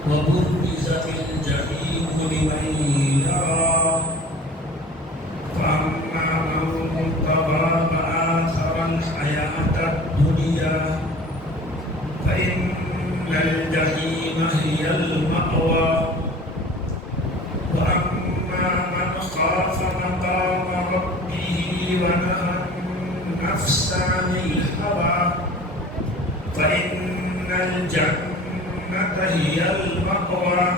وبرزت الجحيم لمن يرى فأما من طغى وآثر الحياة الدنيا فإن الجحيم هي المأوى وأما من خاف مقام ربه ونهى النفس عن الهوى فإن الجنة هي المأوى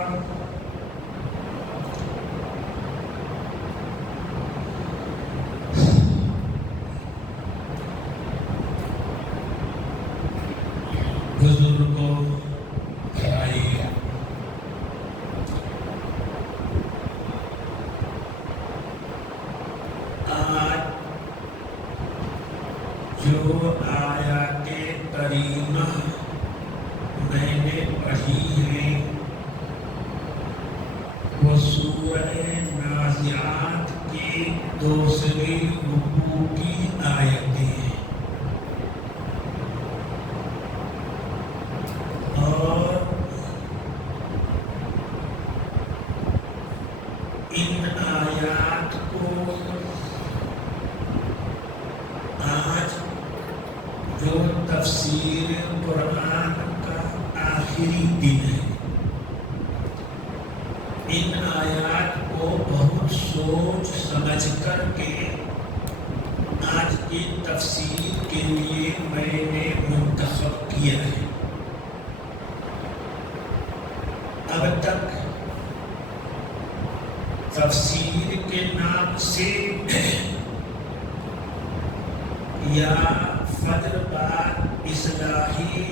بزرگوں بھائی آج جو آیات کریمہ میں نے پڑھی ہیں وہ سورہ نازعات کی دوسری رکوع کی آیتیں ہیں اور ان آیات کو آج جو تفسیر قرآن کا آخری دن ہے ان آیات کو بہت سوچ سمجھ کر کے آج کی تفسیر کے لیے میں نے منتخب کیا ہے اب تک تفسیر کے نام سے یا فجر بعد اصلاحی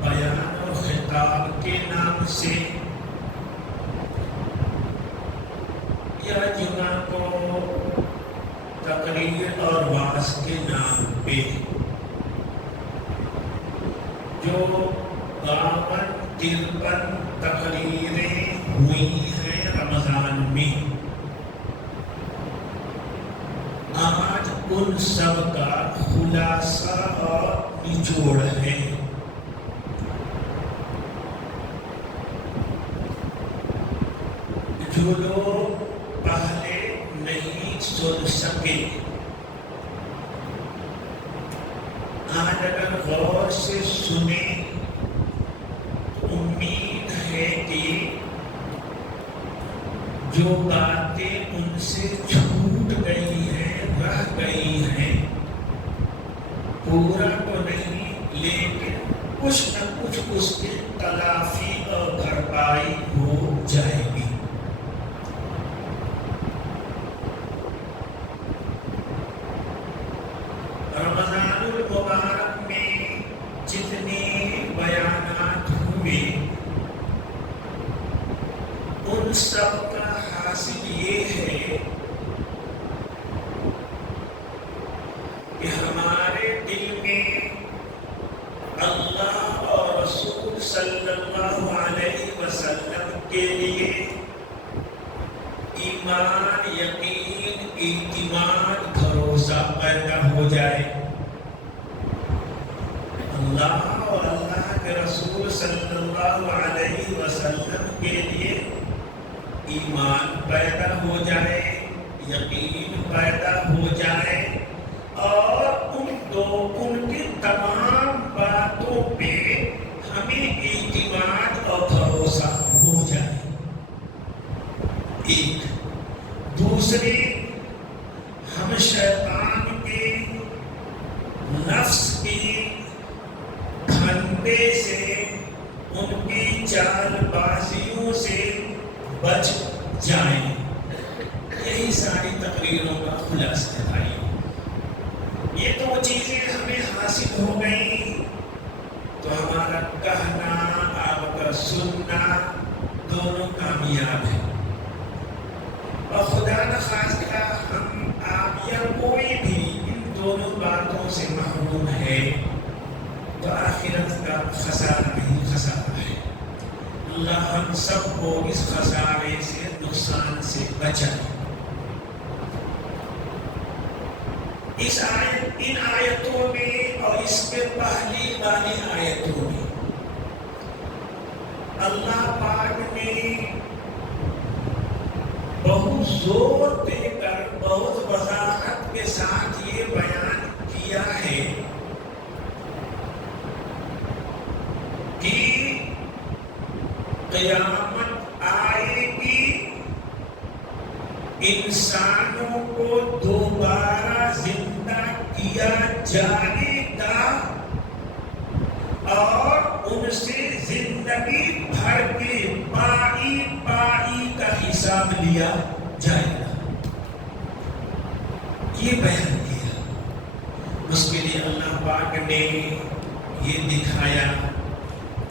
بیان و خطاب کے نام سے یا جمعہ کو تقریر اور وعظ کے نام پہ جو 53 تقریریں ہوئی ہیں رمضان میں آج ان سب کا خلاصہ اور نچوڑ ہے جو لوگ پہلے نہیں سن سکے آج اگر غور سے سنیں امید ہے کہ جو باتیں ان سے چھوٹ گئی ہیں رہ گئی ہیں پورا تو نہیں لیکن کچھ نہ کچھ اس کی تلافی اور بھرپائی ہو جائے گی رمضان المبارک میں جتنے بیانات ہوئے ان سب کا حاصل یہ ہے کہ ہمارے دل میں اللہ اور رسول صلی اللہ علیہ وسلم کے لیے ایمان یقین اعتماد بھروسہ پیدا ہو جائے اللہ اور اللہ کے رسول صلی اللہ علیہ وسلم کے لیے ایمان پیدا ہو جائے یقین پیدا ہو جائے اور ان کی تمام باتوں پہ ہمیں اعتماد اور بھروسہ ہو جائے ایک دوسرے ہم شیطان کے نفس کی پھندے سے ان کی چال بازیوں سے بچ جائیں یہی ساری تقریروں کا خلاصہ ہے بھائی یہ تو چیزیں ہمیں حاصل ہو گئیں تو ہمارا کہنا آپ کا سننا دونوں کامیاب ہے اور خدا نخواستہ ہم آپ یا کوئی بھی ان دونوں باتوں سے محروم ہے تو آخرت کا خسارہ نہیں خسارہ ہے اللہ ہم سب کو اس خسارے سے نقصان سے بچائے ان آیتوں میں اور اس کے پہلی والی آیتوں میں اللہ پاک خوب زور دے کر بہت وضاحت کے ساتھ یہ بیان کیا ہے کہ قیامت آئے گی، انسانوں کو دوبارہ زندہ کیا جائے گا اور ان سے زندگی بھر کے پائی پائی کا حساب لیا جائے گا. یہ بیان کیا. اس کے لیے اللہ پاک نے یہ دکھایا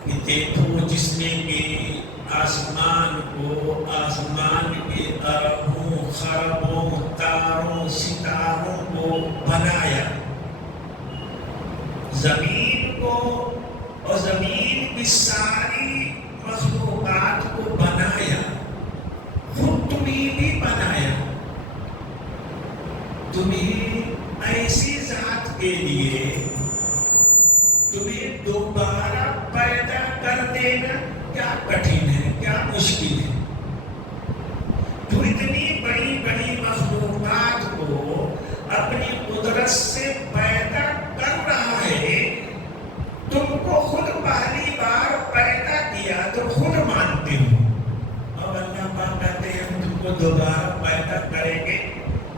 کہ دیکھو جس نے کہ آسمان کو، آسمان کے اربوں خربوں تاروں ستاروں کو بنایا، زمین کو اور زمین کی ساری مخلوقات کو بنایا، خود تمہیں بھی بنایا. تمہیں ایسی ذات کے لیے تمہیں دوبارہ پیدا کر دینا کیا کٹھن ہے، کیا مشکل ہے. تو اتنی بڑی بڑی مخلوقات کو اپنی قدرت سے پیدا کر رہا ہے، تم کو خود پہلی بار پیدا کیا تو خود مانتے ہو، اور اللہ پاک کہتے ہیں ہم تم کو دوبارہ پیدا کریں گے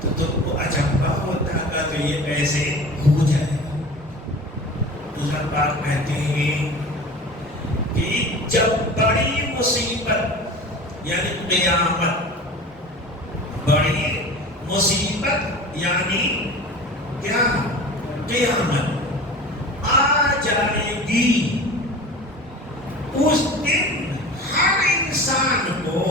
تو تم کو اچھا ہوتا ہے تو یہ کیسے ہو جائے گا. اللہ پاک کہتے ہیں کہ جب بڑی مصیبت یعنی قیامت، بڑی مصیبت یعنی کیا؟ قیامت آ جائے گی، اس دن ہر انسان کو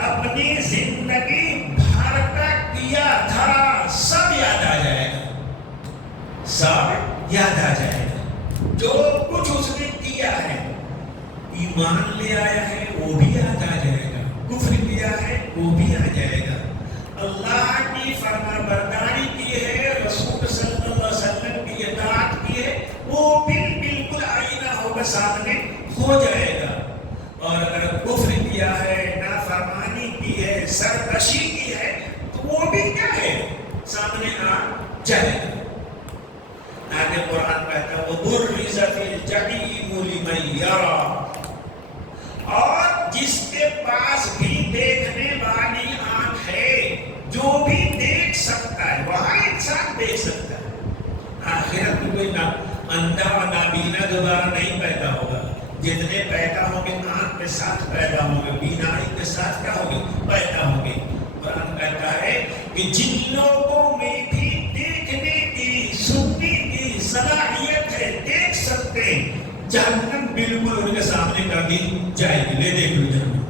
اپنی زندگی بھر کا کیا دھرا سب یاد آ جائے گا، سب یاد آ جائے گا. جو کچھ اس نے کیا ہے، ایمان لے آیا ہے وہ بھی یاد آ جائے گا، کفر کیا ہے وہ بھی آ جائے گا، اللہ کی فرما برداری کی ہے، رسول صلی اللہ علیہ وسلم کی اطاعت کی ہے، وہ بالکل آئینہ ہوگا سامنے ہو جائے گا. اور اگر کفر کیا ہے، نافرمانی کی ہے، سرکشی کی ہے تو وہ بھی کیا ہے سامنے آ جائے گا. آگے قرآن کہتا ہے وَبُرِّزَتِ الْجَحِيمُ لِمَن يَرَى، اور جس کے پاس بھی دیکھنے والی آنکھ ہے، جو بھی دیکھ سکتا ہے، وہاں انسان دیکھ سکتا ہے. آخرت میں کوئی اندھا اور نابینا دوبارہ نہیں پیدا ہوگا. جتنے پیدا ہوں گے آنکھ کے ساتھ پیدا ہوں گے، بینائی کے ساتھ کیا ہوگے پیدا ہوں گے. قرآن کہتا ہے کہ جن لوگوں میں بھی دیکھنے کی، سننے کی صلاحیت ہے، دیکھ سکتے ہیں، جہنم بالکل ان کے سامنے کر دی جائے گی. لے دیکھ لو جہنم،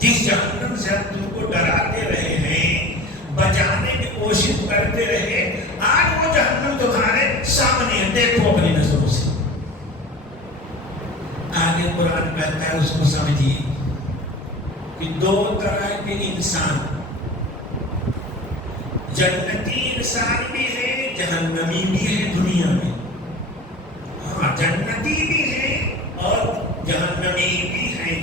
جس جہنم سے ہم تم کو ڈراتے رہے ہیں، بچانے کی کوشش کرتے رہے، آج وہ جہنم تمہارے سامنے ہے، دیکھو اپنی نظروں سے. آگے قرآن کہتا ہے اس کو سمجھیے کہ دو طرح کے انسان، جنتی انسان بھی ہے، جہنمی بھی ہے دنیا میں. ہاں جنتی بھی ہے اور جہنمی بھی ہے.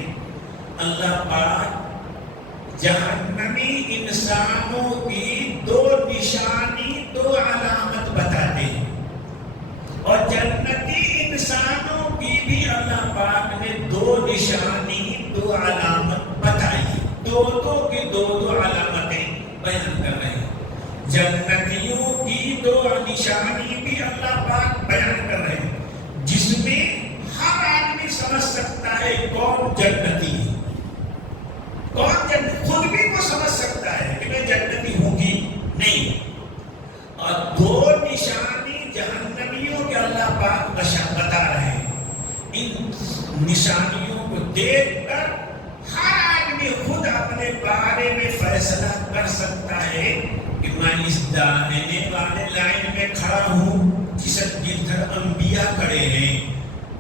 اللہ پاک جہنمی انسانوں کی دو نشانی، دو علامت بتاتے ہیں، اور جنتی انسانوں کی بھی اللہ پاک نے دو نشانی، دو علامت بتائی. دو کی دو علامتیں بیان کر رہے ہیں. جنتیوں کی دو نشانی بھی اللہ پاک بیان کر رہے ہیں، جس میں ہر آدمی سمجھ سکتا ہے کون جنتی ہے، کون جنتی، خود بھی وہ سمجھ سکتا ہے کہ میں جنتی ہوں گی نہیں. اور دو نشانی جہنمیوں کے اللہ پاک بتا رہے ہیں. ان نشانیوں کو دیکھ کر ہر آدمی خود اپنے بارے میں فیصلہ کر سکتا ہے کہ میں اس دانے والے لائن میں کھڑا ہوں جدھر انبیاء کھڑے ہیں،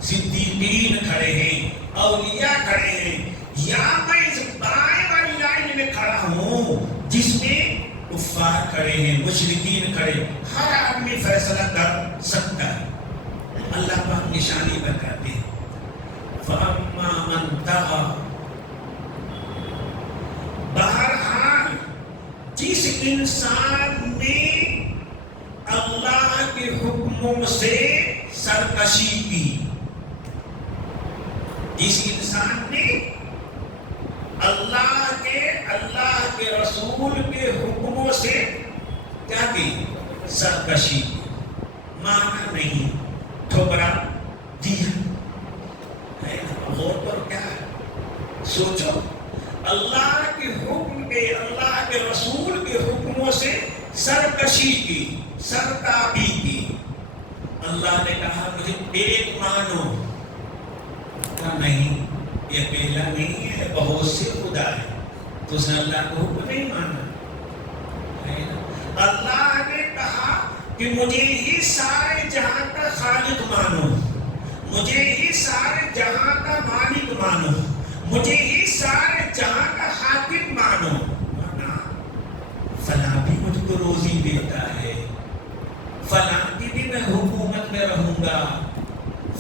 صدیقین کھڑے ہیں، اولیاء کھڑے ہیں، یا میں اس بائیں والی لائن میں کھڑا ہوں جس میں کفار کھڑے ہیں، مشرکین کھڑے. ہر آدمی فیصلہ کر سکتا ہے. اللہ پاک نشانی بتاتے ہیں. فَأَمَّا مَنْ طَغَىٰ، بہرحال انسان نے اللہ کے حکموں سے سرکشی کی، جس انسان نے اللہ کے رسول کے حکموں سے کیا کی؟ سرکشی کی، مانا نہیں، ٹھکرا دیا۔ غور پر کیا ہے؟ سوچو، اللہ کے حکم کے، اللہ کے رسول کے حکموں سے سرکشی کی، سرتابی کی۔ اللہ نے کہا مجھے ایک مانو، کہا نہیں، یہ اکیلا نہیں ہے، بہت سے خدا ہے، تو اس نے اللہ کو حکم نہیں مانا۔ اللہ نے کہا کہ مجھے ہی سارے جہاں کا خالق مانو، مجھے ہی سارے جہاں کا مالک مانو، مجھے ہی سارے جہاں کا حاکم مانو، ورنہ فلاں بھی مجھ کو روزی دیتا ہے، فلاں کی بھی میں حکومت میں رہوں گا،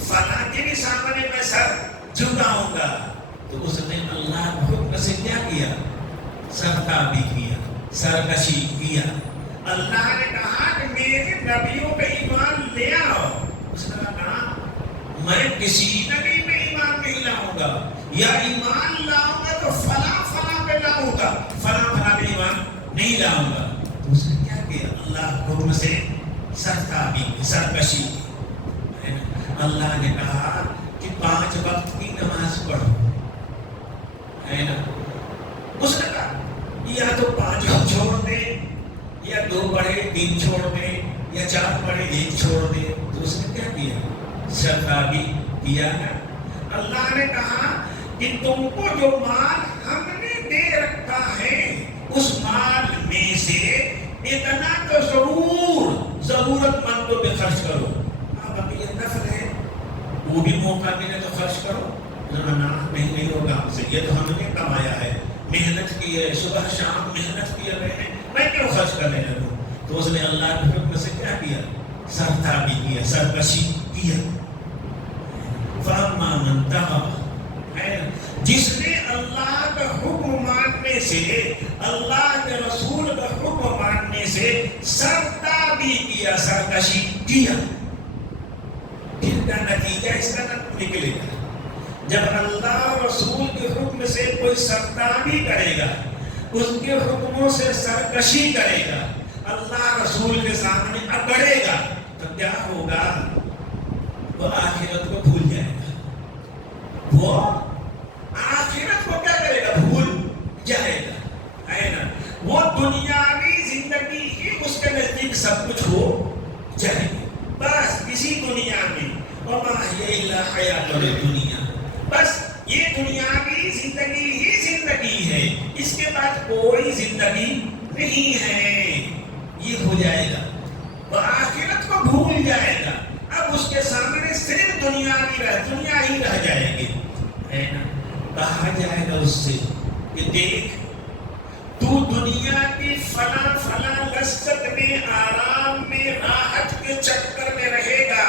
فلاں کے بھی سامنے میں سر جھکاؤں گا۔ تو اس نے اللہ کے حکم سے کیا کیا؟ سرتابی کیا، سرکشی کیا۔ اللہ نے کہا کہ میرے نبیوں پہ ایمان لے آؤ، اس نے کہا میں کسی نبی پہ ایمان نہیں لاؤں گا، یا ایمان لاؤں گا تو فلاں پہ لاؤں گا، فلاں پہ ایمان نہیں لاؤں گا۔ تو اس نے کیا کیا؟ اللہ حکم سے سرتابی، سرکشی کی۔ اللہ نے کہا کہ 5 وقت کی نماز پڑھو، ہے نا؟ اس نے کہا یا تو 5 وقت چھوڑ دے، یا 2 پڑھے 3 چھوڑ دے، یا 4 پڑھے 1 چھوڑ دے۔ تو اس نے کیا کیا؟ سرتابی کیا نا۔ اللہ نے کہا کہ تم کو جو مال ہم نے دے رکھا ہے، اس مال میں سے اتنا تو ضرورت مندوں پہ خرچ کرو۔ باقی یہ نفل ہے، وہ بھی موقع ملے تو خرچ کرو، نہیں ہوگا ہم سے، یہ تو ہم نے کمایا ہے، محنت کی ہے، صبح شام محنت کی ہے، میں کیوں خرچ کرنے لگوں؟ تو اس نے اللہ کے حکم سے کیا کیا؟ سرتابی کیا، سرکشی کیا۔ فَأَمَّا مَنْ طَغَىٰ، جس نے اللہ کا حکم ماننے سے، اللہ کے رسول کا حکم ماننے سے سرتابی کیا، سرکشی کیا، پھر کا نتیجہ اس کا نکلے گا۔ جب اللہ اور رسول کے حکم سے کوئی سرتابی کرے گا، اس کے حکموں سے سرکشی کرے گا، اللہ رسول کے سامنے اکڑے گا، تو کیا ہوگا؟ وہ آخرت کو بھول جائے گا، وہ آخرت کو کیا کرے گا؟ بھول جائے گا، ہے نا؟ وہ دنیاوی زندگی ہی اس کے نزدیک سب کچھ ہو جائے گی، بس اسی دنیا میں، وَمَا هِيَ إِلَّا حَيَاةُ الدُّنْيَا، بس یہ دنیاوی زندگی ہی زندگی ہے، اس کے بعد کوئی زندگی نہیں ہے، یہ ہو جائے گا، وہ آخرت کو بھول جائے گا، اب اس کے سامنے صرف دنیا ہی رہ جائے گی، ہے نا؟ کہا جائے گا اس سے کہ دیکھ، تو دنیا کی فلاں لذت میں، آرام میں، راحت کے چکر میں رہے گا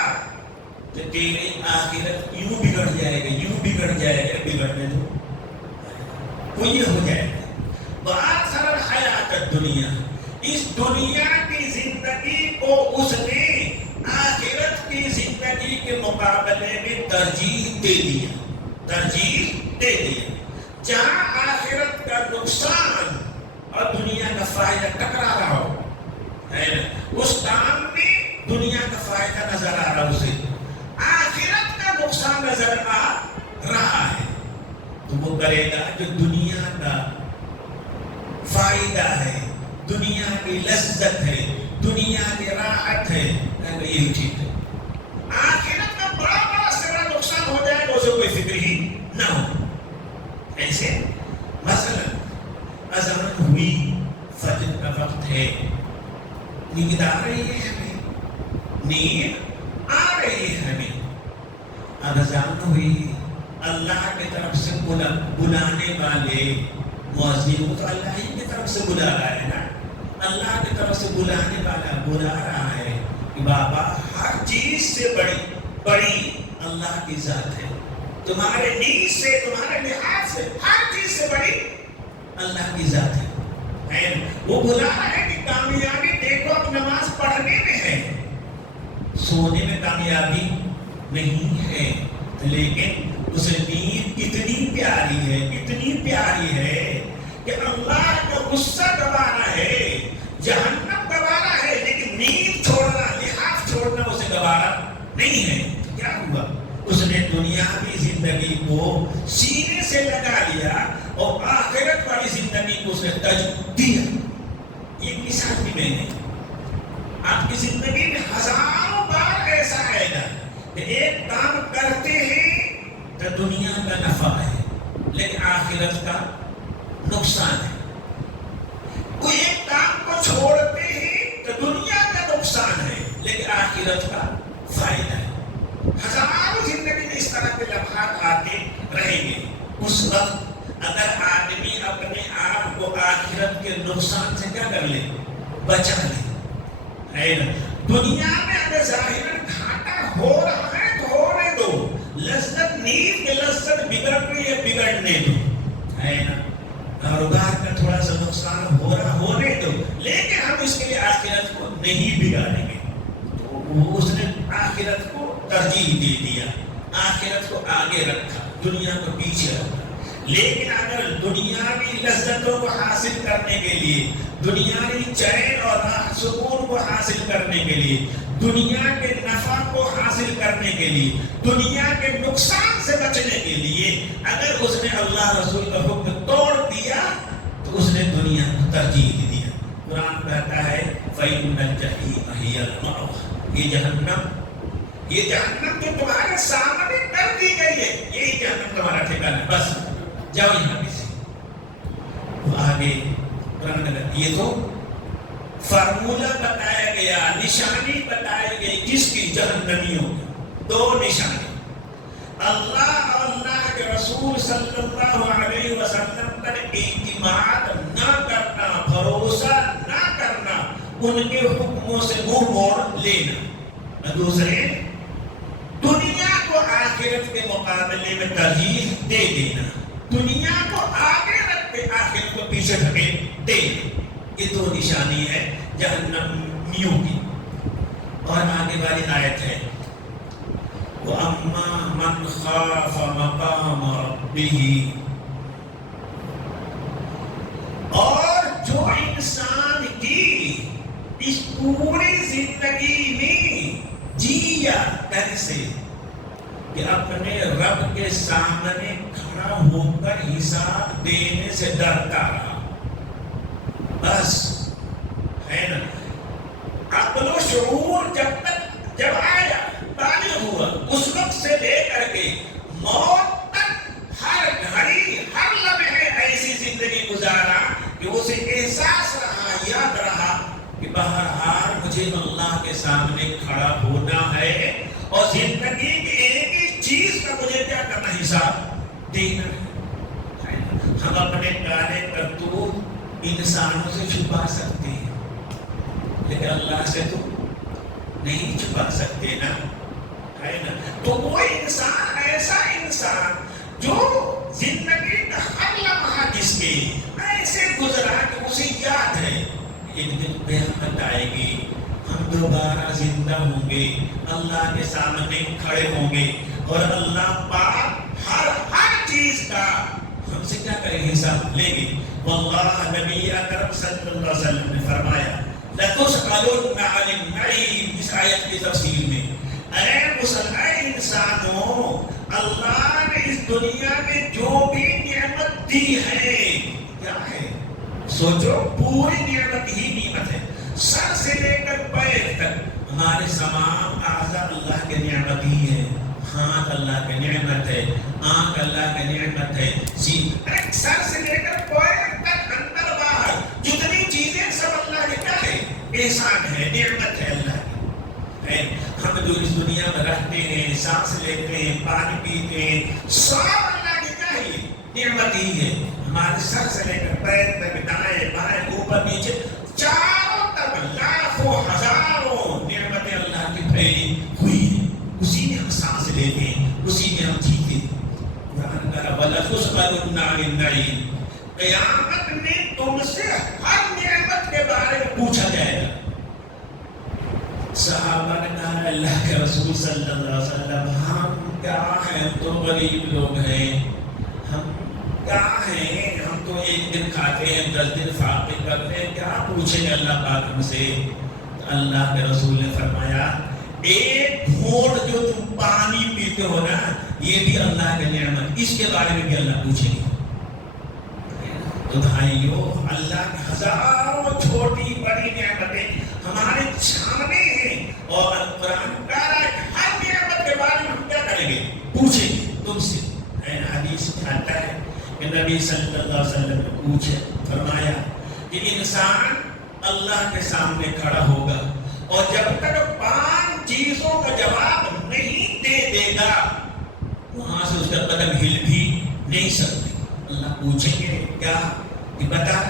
تو تیری آخرت یوں بگڑ جائے گا، یوں بگڑ جائے گا، بگڑنے دو، وہ یہ ہو جائے گا۔ وَآخَرَ الْحَيَاةَ الدُّنْيَا، اس دنیا کی زندگی کو اس نے آخرت کی زندگی کے مقابلے میں ترجیح دے دیا، جہاں آخرت کا نقصان اور دنیا کا فائدہ ٹکرا رہا ہو، ہے نا؟ اس کام میں دنیا کا فائدہ نظر آ رہا، اسے آخرت کا نقصان نظر آ رہا ہے، تو وہ کرے گا جو دنیا کا فائدہ ہے، دنیا کی لذت ہے، دنیا کی راحت ہے، یہی ٹھیک ہے۔ آخرت کا بڑا سارا نقصان ہو جائے گا، اسے کوئی فکر ہی نہ ہو۔ ایسے مثلا اذان ہوئی، فجر کا وقت ہے، نیند آ رہی ہے ہمیں، نیند آ رہی ہے ہمیں، اذان ہوئی، اللہ کی طرف سے بلانے والے مؤذن کو تو اللہ ہی کی طرف سے بلا رہا ہے نا، اللہ کی طرف سے بلانے والا بلا رہا ہے کہ بابا ہر چیز سے بڑی اللہ کی ذات ہے، تمہارے نیز سے، تمہارے لحاظ سے ہر چیز سے بڑی اللہ کی ذات وہ بلا رہا ہے کہ کامیابی دیکھو اب نماز پڑھنے میں ہے، سونے میں کامیابی نہیں ہے، لیکن اسے نیند اتنی پیاری ہے کہ اللہ کا غصہ گوارا ہے، جہنم گوارا ہے، لیکن نیند چھوڑنا، لحاظ چھوڑنا اسے گوارا نہیں ہے۔ کیا ہوا؟ اس نے دنیاوی زندگی کو سینے سے لگا لیا اور آخرت والی زندگی کو اس نے ترجیح دیا۔ یہ مثال بھی میں نے آپ کی زندگی میں ہزاروں بار ایسا آئے گا کہ ایک کام کرتے ہیں تو دنیا کا نفع ہے لیکن آخرت کا نقصان ہے، کوئی ایک کام کو چھوڑتے ہیں تو دنیا کا نقصان ہے لیکن آخرت کا فائدہ ہے۔ ہزاروں زندگی میں اس طرح کے لمحات آتے رہیں گے۔ اس وقت اگر آدمی اپنے آپ کو آخرت کے نقصان سے کیا کر لے، بچا لے، دنیا میں اگر ظاہراً گھاٹا ہو رہا ہے تو ہونے دو، لذت نیند کی لذت بگڑ رہی ہے بگڑنے دو، ہے نا، کاروبار کا تھوڑا سا نقصان ہو رہا ہونے دو، لیکن ہم اس کے لیے آخرت کو نہیں بگاڑیں گے۔ تو اس نے آخرت کو ترجیح دے دیا، آخرت کو آگے رکھا، دنیا کو پیچھے رکھا۔ لیکن اگر دنیاوی لذتوں کو حاصل کرنے کے لیے، دنیاوی چین اور راحت سکون کو حاصل کرنے کے لیے، دنیا کے نفع کو حاصل کرنے کے لیے، دنیا کے نقصان سے بچنے کے لیے اگر اس نے اللہ رسول کا حکم توڑ دیا تو اس نے دنیا کو ترجیح دیا۔ قرآن کہتا ہے فَإِنَّ الْجَحِيمَ هِيَ الْمَأْوَىٰ، یہ جہنم جو تمہارے سامنے کر دی گئی ہے، یہی جہنم تمہارا ٹھکانہ ہے، بس جاؤ یہاں پہ سے۔ وہ آگے قرآن کہتا ہے یہ تو فارمولہ بتایا گیا، نشانی بتائی گئی، کس کی؟ جہنمیوں کی۔ دو نشانی، اللہ اور اللہ کے رسول صلی اللہ علیہ وسلم پر اعتماد نہ کرنا، بھروسہ نہ کرنا، ان کے حکموں سے منہ موڑ لینا۔ دوسرے، دنیا کو آخرت کے مقابلے میں ترجیح دے دینا، دنیا کو آگے رکھ کے آخرت کو پیچھے ڈھکیل دینا۔ یہ دو نشانی ہے جہنمیوں کی۔ اور آگے والی آیت ہے وَأَمَّا مَنْ خَافَ مَقَامَ رَبِّهِ، اور جو انسان کی اس پوری زندگی میں جیا کیسے کہ اپنے رب کے سامنے کھڑا ہو کر حساب دینے سے ڈرتا رہا، بس، ہے نا، عقل و شعور جب آیا، بالغ ہوا، اس وقت سے لے کر کے موت تک ہر گھڑی ہر لمحے ایسی زندگی گزارا کہ اسے احساس رہا، یاد رہا کہ بہرحال مجھے اللہ کے سامنے کھڑا ہونا ہے اور زندگی کی ایک ہی چیز کا مجھے کیا کرنا، حساب دینا ہے۔ ہم اپنے کالے کرتوت انسانوں سے چھپا سکتے ہیں لیکن اللہ سے تو نہیں چھپا سکتے نا، ہے نا۔ تو وہ انسان، ایسا انسان جو زندگی کا ہر لمحہ جس کے ایسے گزرا کہ اسے یاد ہے ایک دن قیامت آئے گی، ہم دوبارہ زندہ ہوں گے، اللہ کے سامنے کھڑے ہوں گے اور اللہ پاک ہر چیز کا ہم سے کیا کریں گے، حساب لیں گے۔ واللہ نبی اکرم صلی اللہ علیہ وسلم نے فرمایا لَتُسْأَلُنَّ عَنِ النَّعِيمِ، اس آیت کی تفسیر میں، اے مسلمان انسانوں، اللہ نے اس دنیا میں جو بھی نعمت دی ہے، کیا ہے؟ سوچو، پوری نعمت ہی نعمت ہے، سر سے لے کر پیر تک ہمارے تمام اعضاء اللہ کے نعمت ہی ہے۔ ہاتھ اللہ کی نعمت ہے، آنکھ اللہ کی نعمت ہے، سر سے لے کر پیر تک، اندر باہر جتنی چیزیں سب اللہ کے کیا ہے، احسان ہے، نعمت ہے اللہ کی۔ ہم جو اس دنیا میں رہتے ہیں، سانس لیتے ہیں، پانی پیتے ہیں، سب اللہ کی کیا ہے، نعمت ہی ہے۔ ہمارے سر سے لے کر پیر تک، دائیں بائیں اوپر نیچے چاروں طرف لاکھوں ہزاروں نعمتیں اللہ کی پھیلی ہوئی ہیں، اسی میں ہم سانس لیتے ہیں، اسی میں ہم جیتے ہیں۔ قرآن کا وَلَتُسْأَلُنَّ عَنِ النَّعِيمِ، قیامت میں تم سے ہر نعمت کے بارے میں پوچھا جائے گا۔ صحابہ نے کہا اللہ کے رسول صلی اللہ علیہ وسلم ہم کیا ہیں، ہم تو غریب لوگ ہیں، ہم کیا ہیں، ہم تو ایک دن کھاتے ہیں 10 دن فاقے کرتے ہیں، کیا پوچھیں گے اللہ پاک ہم سے؟ تو اللہ کے رسول نے فرمایا ایک گھونٹ جو تم پانی پیتے ہو نا یہ بھی اللہ کی نعمت، اس کے بارے میں بھی اللہ پوچھیں گے۔ تو بھائیو اللہ کی ہزاروں چھوٹی بڑی نعمتیں ہمارے سامنے ہیں، اور قرآن کہہ رہا ہے کہ ہر نعمت کے بارے میں ہم کیا کریں گے؟ پوچھیں گے تم سے۔ حدیث میں آتا ہے کہ نبی صلی اللہ علیہ وسلم نے پوچھے، فرمایا کہ انسان اللہ کے سامنے کھڑا ہوگا اور جب تک 5 چیزوں کا جواب نہیں دے گا وہاں سے اس کا قدم ہل بھی نہیں سکتی۔ اللہ پوچھیں گے کیا کہ بتا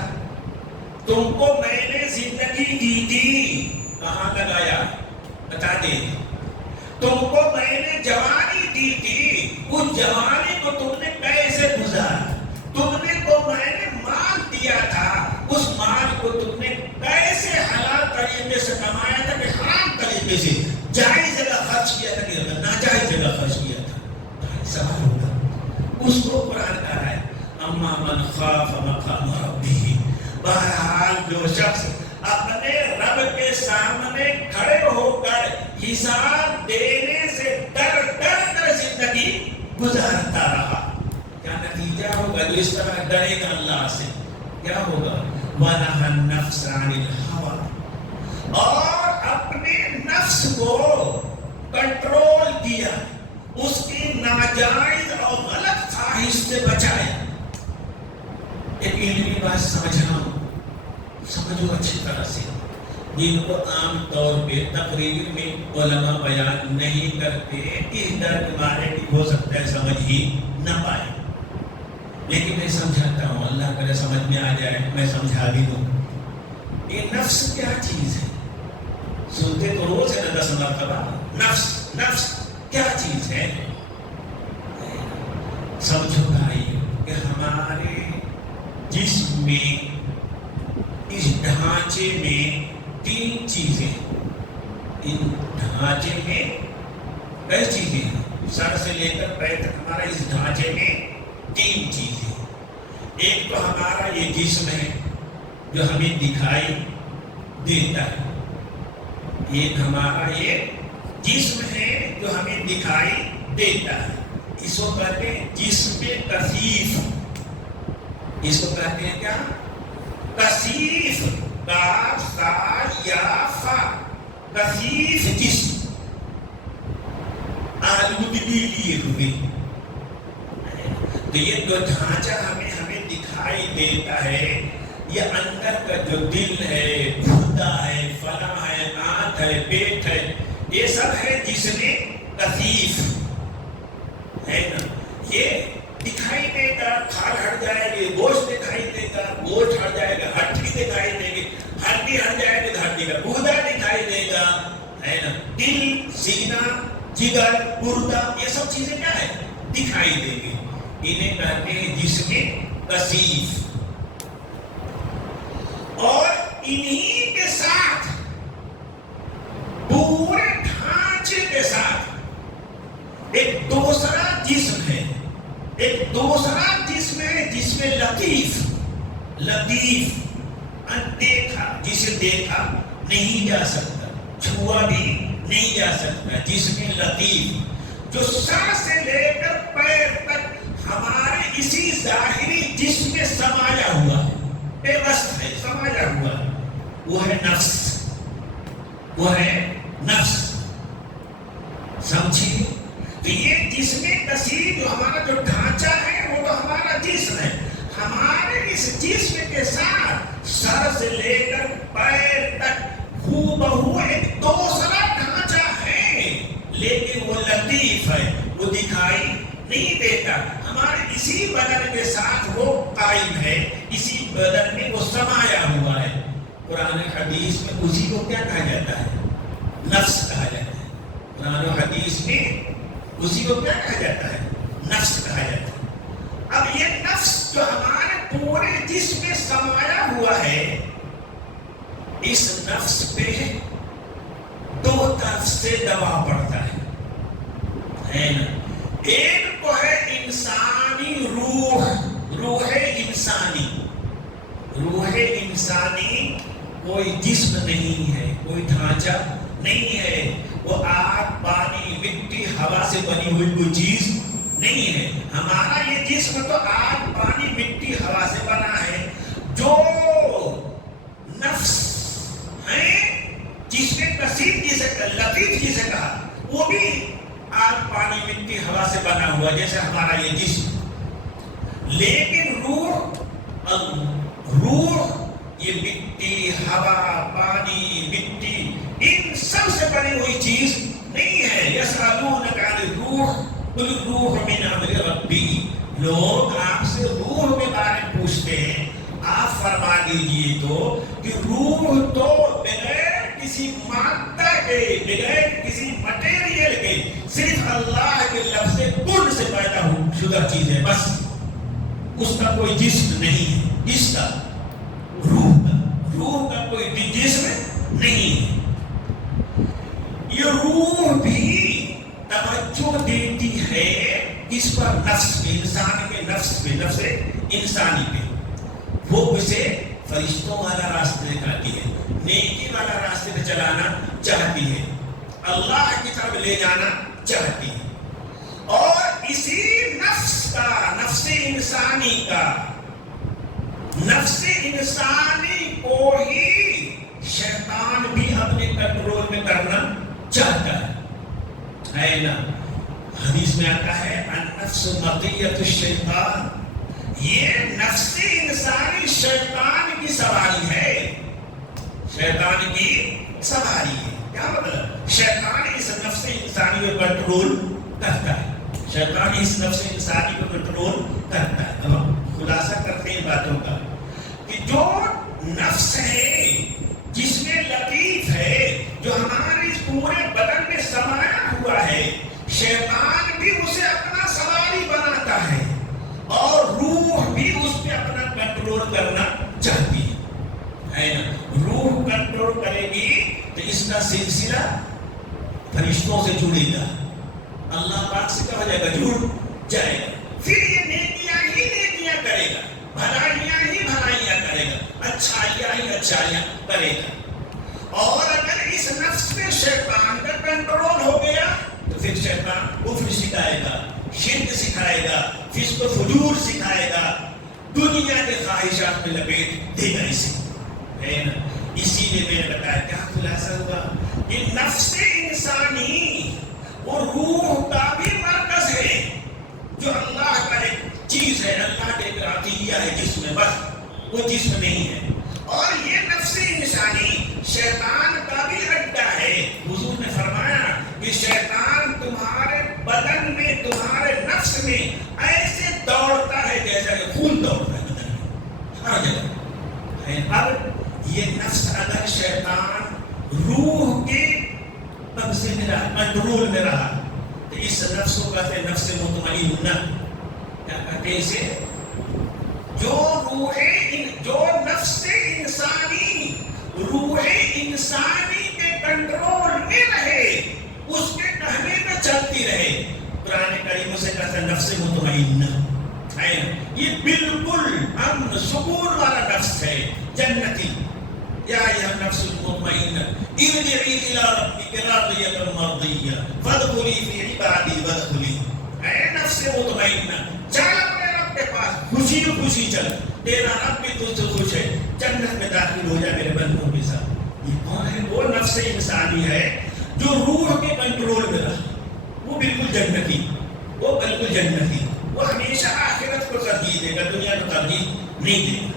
تم کو میں نے زندگی دی تھی کہاں لگایا؟ بتا دے۔ تم کو میں نے جوانی دی تھی، اس جوانی کو تم نے کیسے گزارا؟ تم نے کو میں نے مال دیا تھا، اس مال کو تم نے کیسے حلال طریقے سے کمایا تھا کہ حرام طریقے سے؟ جائز جگہ خرچ کیا تھا کہ ناجائز جگہ خرچ کیا تھا؟ سوال ہوگا۔ اس کو قرآن کہہ رہا ہے اما من خاف مقام ربہ، بہرحال جو شخص اپنے رب کے سامنے کھڑے ہو کر حساب دینے سے ڈر کر زندگی گزارتا رہا، کیا نتیجہ ہوگا؟ جو اس طرح ڈرے گا اللہ سے کیا ہوگا؟ وَنَهَى النَّفْسَ عَنِ الْهَوَىٰ، اور اپنے نفس کو کنٹرول کیا، اس کی ناجائز اور غلط خواہش سے بچایا۔ ایک علمی بات سمجھنا، سمجھو اچھی طرح سے، جن کو عام طور پہ تقریر میں علماء بیان نہیں کرتے، اس ڈر کے بارے میں ہو سکتا ہے سمجھ ہی نہ پائے، لیکن میں سمجھاتا ہوں، اللہ کرے سمجھ میں آ جائے، میں سمجھا بھی دوں۔ یہ نفس کیا چیز ہے؟ سنتے تو روز ہے نا 10 مرتبہ، نفس کیا چیز ہے؟ سمجھو بھائی کہ ہمارے جسم میں، اس ڈھانچے میں 3 چیزیں، ان ڈھانچے میں کئی چیزیں ہیں؟ سر سے لے کر پیر تک ہمارا اس ڈھانچے میں 3 چیزیں۔ ایک تو ہمارا یہ جسم ہے جو ہمیں دکھائی دیتا ہے، ایک ہمارا یہ جسم ہے جو ہمیں دکھائی دیتا ہے، اس کو کہتے ہیں جسم کثیف، اس کو کہتے ہیں کیا؟ کثیف، کاف سا یا فا، کثیف جسم، آلودگی لیے ہوئے۔ تو یہ جو ڈھانچہ ہمیں دکھائی دیتا ہے، یہ اندر کا جو دل ہے، گھوڑا ہے، فلاں ہے، آنکھ ہے، پیٹ ہے، یہ سب ہے جسم کثیف ہے نا۔ یہ دکھائی دے گا، کھال ہٹ جائے گی، گوشت دکھائی دے گا، گوشت ہٹ جائے گا، ہڈی دکھائی دے گی، ہڈی ہٹ جائے گی، ہڈی کا گودا دکھائی دے گا، ہے نا۔ دل، سینہ، جگر، گردہ، یہ سب چیزیں کیا ہے؟ دکھائی دے گی۔ انہیں کہتے ہیں جسم کثیف۔ اور انہی کے ساتھ، پورے ڈھانچے کے ساتھ ایک دوسرا جسم ہے، ایک دوسرا جسم ہے جس میں لطیف اندیکھا، جسے دیکھا نہیں جا سکتا، چھوا بھی نہیں جا سکتا، جس میں لطیف، جو سر سے لے کر پیر تک ہمارے اسی ظاہری جسم میں سمایا ہوا ہے، بے وست ہے، سمایا ہوا ہے، وہ ہے نفس، وہ ہے نفس۔ سمجھیے؟ تو یہ جسم کثیر جو ہمارا جو ڈھانچہ ہے وہ تو ہمارا جسم ہے، ہمارے اس جسم کے ساتھ سر سے لے کر پیر تک ہو بہو ایک دوسرا ڈھانچہ ہے، لیکن وہ لطیف ہے، وہ دکھائی نہیں دیتا، ہمارے اسی بدن کے ساتھ وہ قائم ہے، اسی بدن میں وہ سمایا ہوا ہے۔ قرآن حدیث میں اسی کو کیا کہا جاتا ہے؟ نفس کہا جاتا ہے۔ قرآن و حدیث میں اسی کو کیا کہا جاتا ہے؟ نفس کہا جاتا ہے۔ اب یہ نفس جو ہمارے پورے جسم میں سمایا ہوا ہے، اس نفس پہ دو طرف سے دباؤ پڑتا ہے نا. ایک تو ہے انسانی روح، روح انسانی. روح انسانی کوئی جسم نہیں ہے، کوئی ڈھانچہ نہیں ہے، وہ آگ پانی مٹی ہوا سے بنی ہوئی کوئی چیز نہیں ہے. ہمارا یہ جسم تو آگ پانی مٹی ہوا سے بنا ہے. جو نفس ہے جس نے کثیر جسے لطیف جسے کہا، وہ بھی آگ پانی مٹی ہوا سے بنا ہوا جیسے ہمارا یہ جسم. لیکن روح یہ مٹی ہوا پانی مٹی ان سب سے بنی ہوئی چیز نہیں ہے. یسألونک عن الروح قل الروح من امر ربی. لوگ آپ سے روح کے بارے میں پوچھتے ہیں، آپ فرما دیجئے تو کہ روح تو بغیر کسی مادہ کے، بغیر کسی مٹیریل کے، صرف اللہ کے لفظ کن سے پیدا شدہ چیز ہے بس. اس کا کوئی جسم نہیں ہے. جس کا روح کا کوئی جسم نہیں ہے. یہ روح بھی توجہ دیتی ہے اس پر، نفس پہ، انسان کے نفس پہ، نفس انسانی پہ. وہ اسے فرشتوں والا راستہ دکھاتی ہے، نیکی والا راستے پہ چلانا چاہتی ہے، اللہ کی طرف لے جانا چاہتی ہے. اور اسی نفس کا، نفس انسانی کا، نفس انسانی کو ہی شیطان بھی اپنے کنٹرول میں کرنا چاہتا ہے نا. حدیث میں آتا ہے النفس مطیۃ الشیطان. یہ نفس انسانی شیطان کی سواری ہے، شیطان کی سواری ہے. کیا مطلب؟ شیطان اس نفس انسانی کو کنٹرول کرتا ہے، شیطان اس نفس انسانی کو کنٹرول کرتا ہے. اب ہم خلاصہ کرتے ہیں باتوں کا کہ جو نفس ہے جس میں لطیف ہے، جو ہمارے اس پورے بدن میں سمایا ہوا ہے، شیطان بھی اسے اپنا سواری بناتا ہے اور روح بھی اس پہ اپنا کنٹرول کرنا چاہتی ہے نا. روح کنٹرول کرے گی تو اس کا سلسلہ فرشتوں سے جڑے گا، اللہ پاک سے کہا جائے گا جڑ جائے گا. پھر یہ نیکیاں ہی نیکیاں کرے گا، بھلائیاں ہی بھلائیاں کرے گا، اچھائیاں ہی اچھائیاں کرے گا. اور اگر اس نفس پہ شیطان کا کنٹرول ہو گیا تو پھر شیطان کفر سکھائے گا، شرک سکھائے گا، فسق و فجور سکھائے گا، دنیا کے خواہشات میں لپیٹ دے گا اسے، ہے نا. اسی لیے میں نے بتایا کیا خلاصہ ہوگا کہ نفس انسانی وہ روح کا بھی مرکز ہے، جو اللہ کا ایک چیز ہے، اللہ کا ایک عطیہ ہے جسم میں، بس وہ جسم نہیں ہے. اور یہ نفس انسانی شیطان کا بھی اڈا ہے. حضور نے فرمایا کہ شیطان تمہارے بدن میں، تمہارے نفس میں ایسے دوڑتا ہے جیسا کہ خون دوڑتا ہے بدن میں ہر جگہ. اب یہ نفس اگر شیطان روح کے قبضے میں رہا، کنٹرول میں رہا، تو اس نفس کو کہتے ہیں نفس مطمئنہ. کیا کہتے ہیں اسے؟ جو نفس انسانی، روح انسانی کے کنٹرول میں رہے، اس کے کہنے پہ چلتی رہے. قرآن کریم سے کہتا ہے نفس مطمئنہ ہے. یہ بالکل امن سکون والا نفس ہے، جنتی. یا ایھا النفس المطمئنہ ارجعی الی ربک راضیۃ مرضیہ فادخلی فی عبادی وادخلی. اے نفس مطمئنہ، چل اپنے رب کے پاس، خوشی خوشی چل، تیرا رب بھی تجھ سے خوش ہے، جنت میں داخل ہو جا میرے بندوں کے ساتھ. یہ کون ہے؟ وہ نفس انسانی ہے جو روح کے کنٹرول میں رہا. وہ بالکل جنتی، وہ بالکل جنتی، وہ ہمیشہ آخرت کو ترجیح دے گا، دنیا کو ترجیح نہیں دے گا.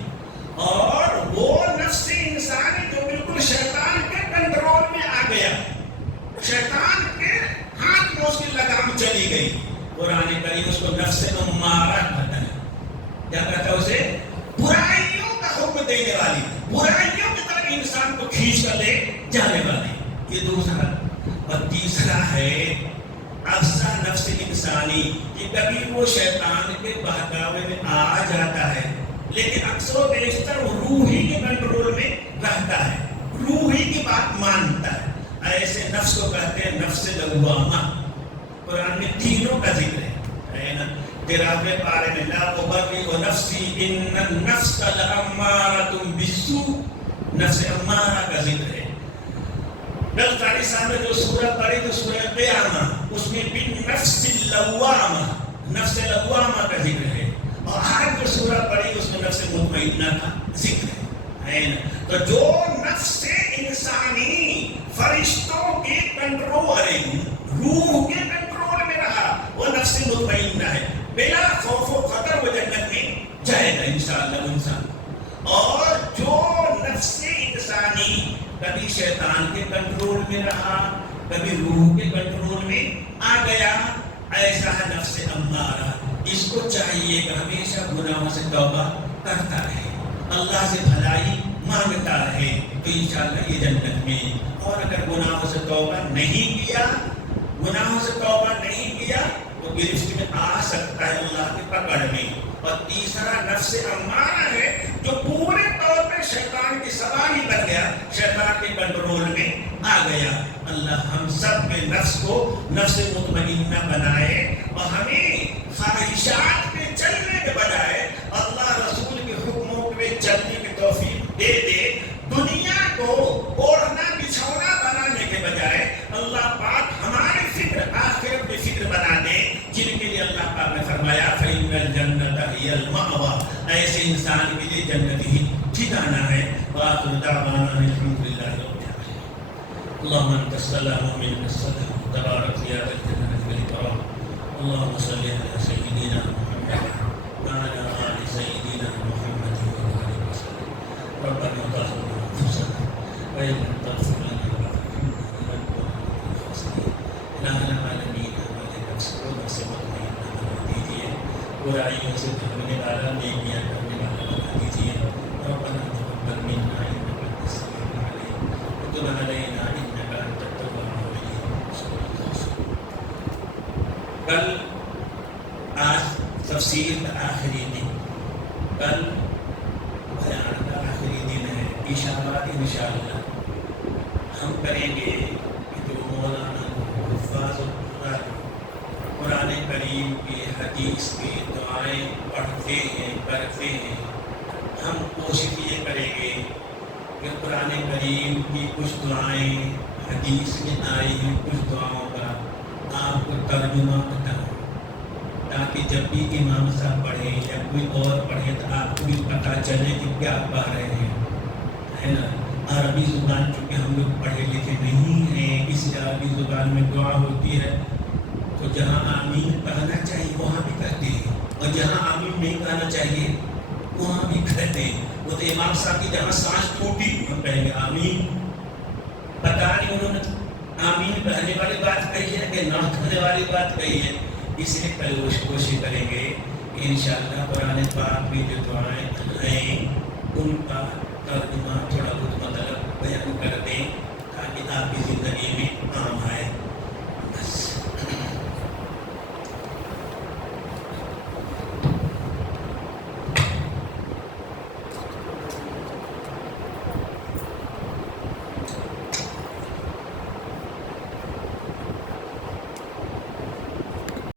اور وہ نفس انسانی جو بالکل شیطان کے کنٹرول میں آ گیا، شیطان کے ہاتھ میں اس کی لگام چلی گئی. قرآن کریم اس کو نفس امارہ کہتا ہے. کیا کہتا ہے اسے؟ برائیوں کا حکم دینے والی، برائیوں کی طرف انسان کو کھینچ کر لے جانے والی. یہ دوسرا. اور تیسرا ہے افسا نفس انسان انسانی کہ کبھی وہ شیطان کے بہکاوے میں آ جاتا ہے، لیکن اکثر و بیشتر وہ روح ہی کے کنٹرول میں رہتا ہے، روح ہی کی بات مانتا ہے۔ ایسے نفس کو کہتے ہیں نفس لوامہ۔ قرآن میں تینوں کا ذکر ہے نا، 13ویں پارے میں لا ابرئ نفسی ان النفس لامارۃ بالسوء، نفس امارہ کا ذکر ہے۔ کل قاری صاحب نے جو سورہ پڑھی تو سورہ قیامہ، اس میں بالنفس اللوامہ، نفس لوامہ کا ذکر ہے، اور آج جو سورہ پڑھی اس میں نفس مطمئنہ کا ذکر ہے نا۔ تو جو نفس انسانی فرشتوں کے کنٹرول، روح کے کنٹرول میں رہا، وہ نفس مطمئنہ ہے، بلا خوف و خطر وہ جنت میں جائے گا انشاءاللہ انسان۔ اور جو نفس انسانی کبھی شیطان کے کنٹرول میں رہا، کبھی روح کے کنٹرول میں آ گیا، ایسا ہے نفس امارہ۔ اس کو چاہیے کہ ہمیشہ گناہوں سے توبہ کرتا رہے، اللہ سے بھلائی مانگتا رہے، تو انشاءاللہ یہ جنت میں۔ اور اگر گناہوں سے توبہ نہیں کیا، گناہوں سے توبہ نہیں کیا تو گرفت میں آ سکتا ہے اللہ کی پکڑ میں۔ اور تیسرا نفس امارہ ہے جو پورے طور پہ شیطان کی سواری بن گیا، شیطان کے کنٹرول میں آ گیا۔ اللہ ہم سب کے نفس کو نفس مطمئنہ بنائے، اور ہمیں خواہشات پہ چلنے کے بجائے اللہ رسول کے حکموں پہ چلنے کی توفیق دے دے۔ دنیا کو اوڑھنا بچھونا بنانے کے بجائے اللہ پاک ہماری فکر آخرت کی فکر بنا دے، جن کے لیے اللہ پاک نے فرمایا فَإِنَّ الْجَنَّةَ هِيَ الْمَأْوَىٰ، ایسے انسان کے لیے جنت ہی ٹھکانہ ہے۔ وآخر دعوانا الحمد للہ رب العالمین۔ اللہم انت السلام ومنک السلام، تبارک یا ذا الجلال والاکرام۔ اللہم صلی علی سیدنا محمد وعلی آل سیدنا محمد وبارک وسلم۔ ربنا ظلمنا انفسنا وإن لم تغفر لنا وترحمنا لنكونن من الخاسرين۔ الہ العالمین ہمارے نفس کو نفس مطمئنہ بنا دیجیے، برائیوں سے بھگنے والا، نیکیاں کرنے والا بنا دیجیے۔ ربنا تقبل منا انک انت السمیع العلیم وتب علینا انک انت التواب الرحیم۔ صلی اللہ علیہ وسلم۔ کل آج تفسیر کا آخری دن، کل بیان کا آخری دن ہے، اشارات انشاءاللہ ہم کریں گے کہ جو مولانا حفاظ قرآن کریم کی حدیث کی دعائیں پڑھتے ہیں کرتے ہیں، ہم کوشش یہ کریں گے کہ قرآن کریم کی کچھ دعائیں حدیث میں آئی ہیں، کچھ دعاؤں کا آپ کو ترجمہ بتاؤں، تاکہ جب بھی امام صاحب پڑھیں یا کوئی اور پڑھے تو آپ کو بھی پتہ چلے کہ کیا پڑھ رہے ہیں، ہے نا۔ عربی زبان چونکہ ہم لوگ پڑھے لکھے نہیں ہیں، اسی عربی زبان میں دعا ہوتی ہے تو جہاں آمین کہنا چاہیے وہاں بھی کہتے ہیں، اور جہاں آمین نہیں کہنا چاہیے وہاں بھی کہتے ہیں۔ وہ تو امام صاحب کی جہاں سانس ٹوٹی ہم کہیں گے آمین، پتہ نہیں انہوں نے آمین کہنے والی بات کہی ہے کہ نہ کہنے والی بات کہی ہے۔ اس لیے کل کوشش کریں گے کہ انشاءاللہ قرآن پاک میں جو دعائیں ہیں ان کا